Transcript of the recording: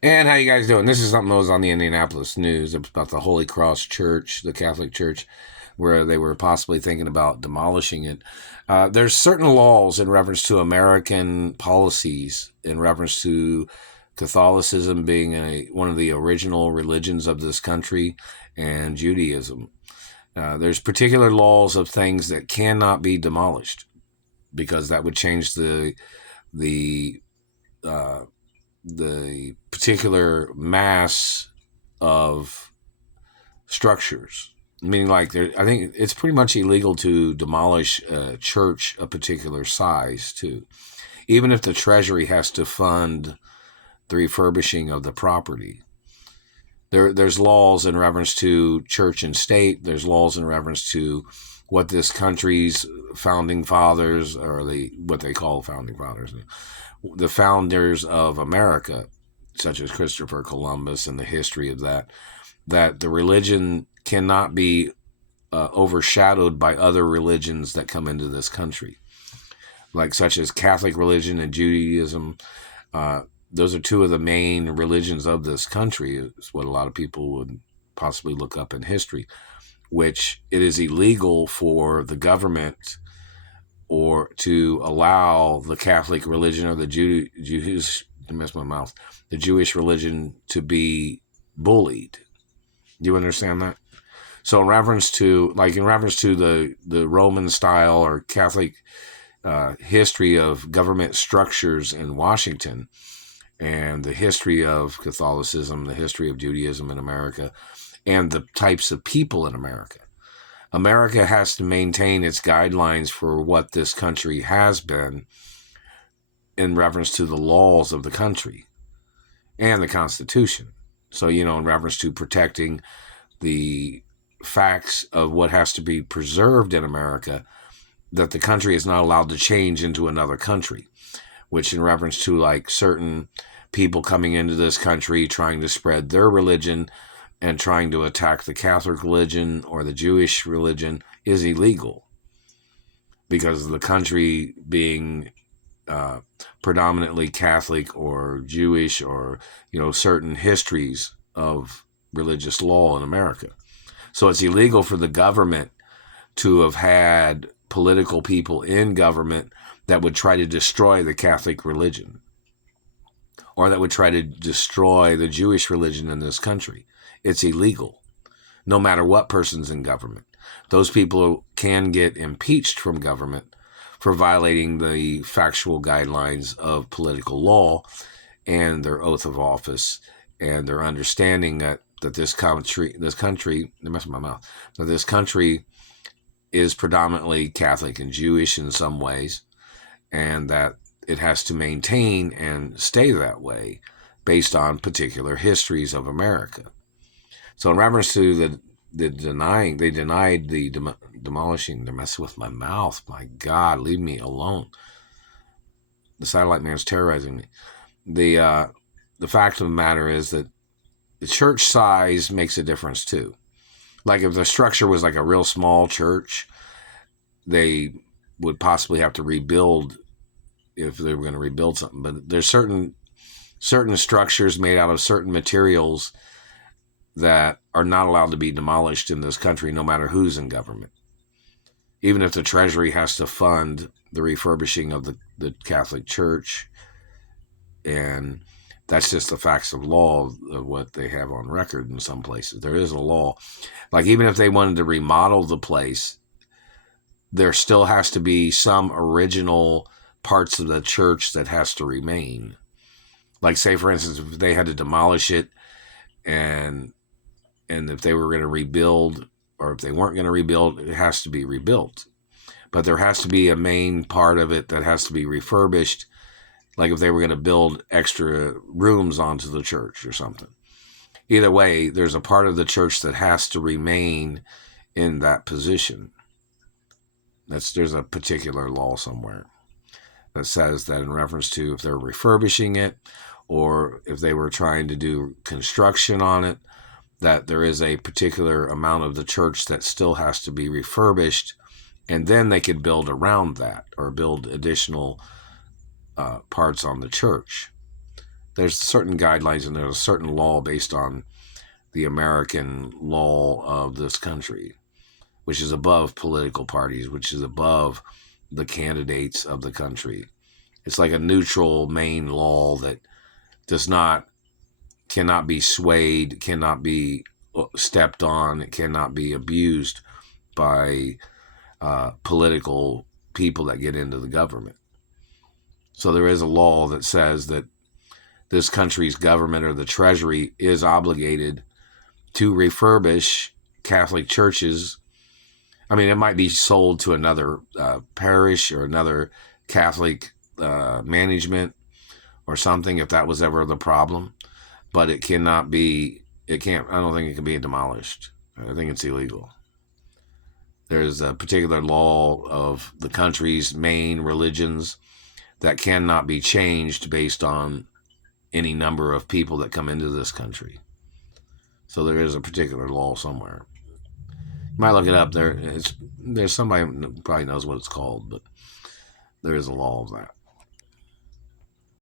And how you guys doing? This is something that was on the Indianapolis news. It was about the Holy Cross Church, the Catholic Church, where they were possibly thinking about demolishing it. There's certain laws in reference to American policies, in reference to Catholicism being one of the original religions of this country, and Judaism. There's particular laws of things that cannot be demolished because that would change the uh, the particular mass of structures. Meaning, like, I think it's pretty much illegal to demolish a church a particular size, too. Even if the treasury has to fund the refurbishing of the property. There's laws in reference to church and state. There's laws in reference to what this country's founding fathers, or what they call founding fathers, the founders of America, such as Christopher Columbus and the history of that the religion cannot be overshadowed by other religions that come into this country, like such as Catholic religion and Judaism. Those are two of the main religions of this country, is what a lot of people would possibly look up in history, which it is illegal for the government or to allow the Catholic religion or the Jewish, I mess my mouth, the Jewish religion to be bullied. Do you understand that? So in reference to the Roman style or Catholic history of government structures in Washington, and the history of Catholicism, the history of Judaism in America, and the types of people in America. America has to maintain its guidelines for what this country has been in reference to the laws of the country and the Constitution. So, in reference to protecting the facts of what has to be preserved in America, that the country is not allowed to change into another country, which in reference to like certain people coming into this country trying to spread their religion and trying to attack the Catholic religion or the Jewish religion is illegal, because of the country being predominantly Catholic or Jewish, or certain histories of religious law in America. So it's illegal for the government to have had political people in government that would try to destroy the Catholic religion, or that would try to destroy the Jewish religion in this country. It's illegal, no matter what person's in government. Those people can get impeached from government for violating the factual guidelines of political law and their oath of office, and their understanding that this country, that this country is predominantly Catholic and Jewish in some ways, and that it has to maintain and stay that way based on particular histories of America. So in reference to they denied the demolishing. They're messing with my mouth. My God, leave me alone. The satellite man is terrorizing me. The fact of the matter is that the church size makes a difference too. Like if the structure was like a real small church, they would possibly have to rebuild if they were going to rebuild something. But there's certain structures made out of certain materials that are not allowed to be demolished in this country, no matter who's in government. Even if the treasury has to fund the refurbishing of the Catholic Church, and that's just the facts of law of what they have on record in some places. There is a law. Like even if they wanted to remodel the place, there still has to be some original parts of the church that has to remain. Like say, for instance, if they had to demolish it and if they were going to rebuild, or if they weren't going to rebuild, it has to be rebuilt. But there has to be a main part of it that has to be refurbished, like if they were going to build extra rooms onto the church or something. Either way, there's a part of the church that has to remain in that position. There's a particular law somewhere that says that in reference to if they're refurbishing it, or if they were trying to do construction on it, that there is a particular amount of the church that still has to be refurbished, and then they could build around that or build additional parts on the church. there's certain guidelines and there's a certain law based on the American law of this country, which is above political parties, which is above the candidates of the country. It's like a neutral main law that cannot be swayed, cannot be stepped on, it cannot be abused by political people that get into the government. So there is a law that says that this country's government or the treasury is obligated to refurbish Catholic churches. I mean, it might be sold to another parish or another Catholic management or something if that was ever the problem. But it can't, I don't think it can be demolished. I think it's illegal. There's a particular law of the country's main religions that cannot be changed based on any number of people that come into this country. So there is a particular law somewhere. You might look it up. There's somebody who probably knows what it's called, but there is a law of that.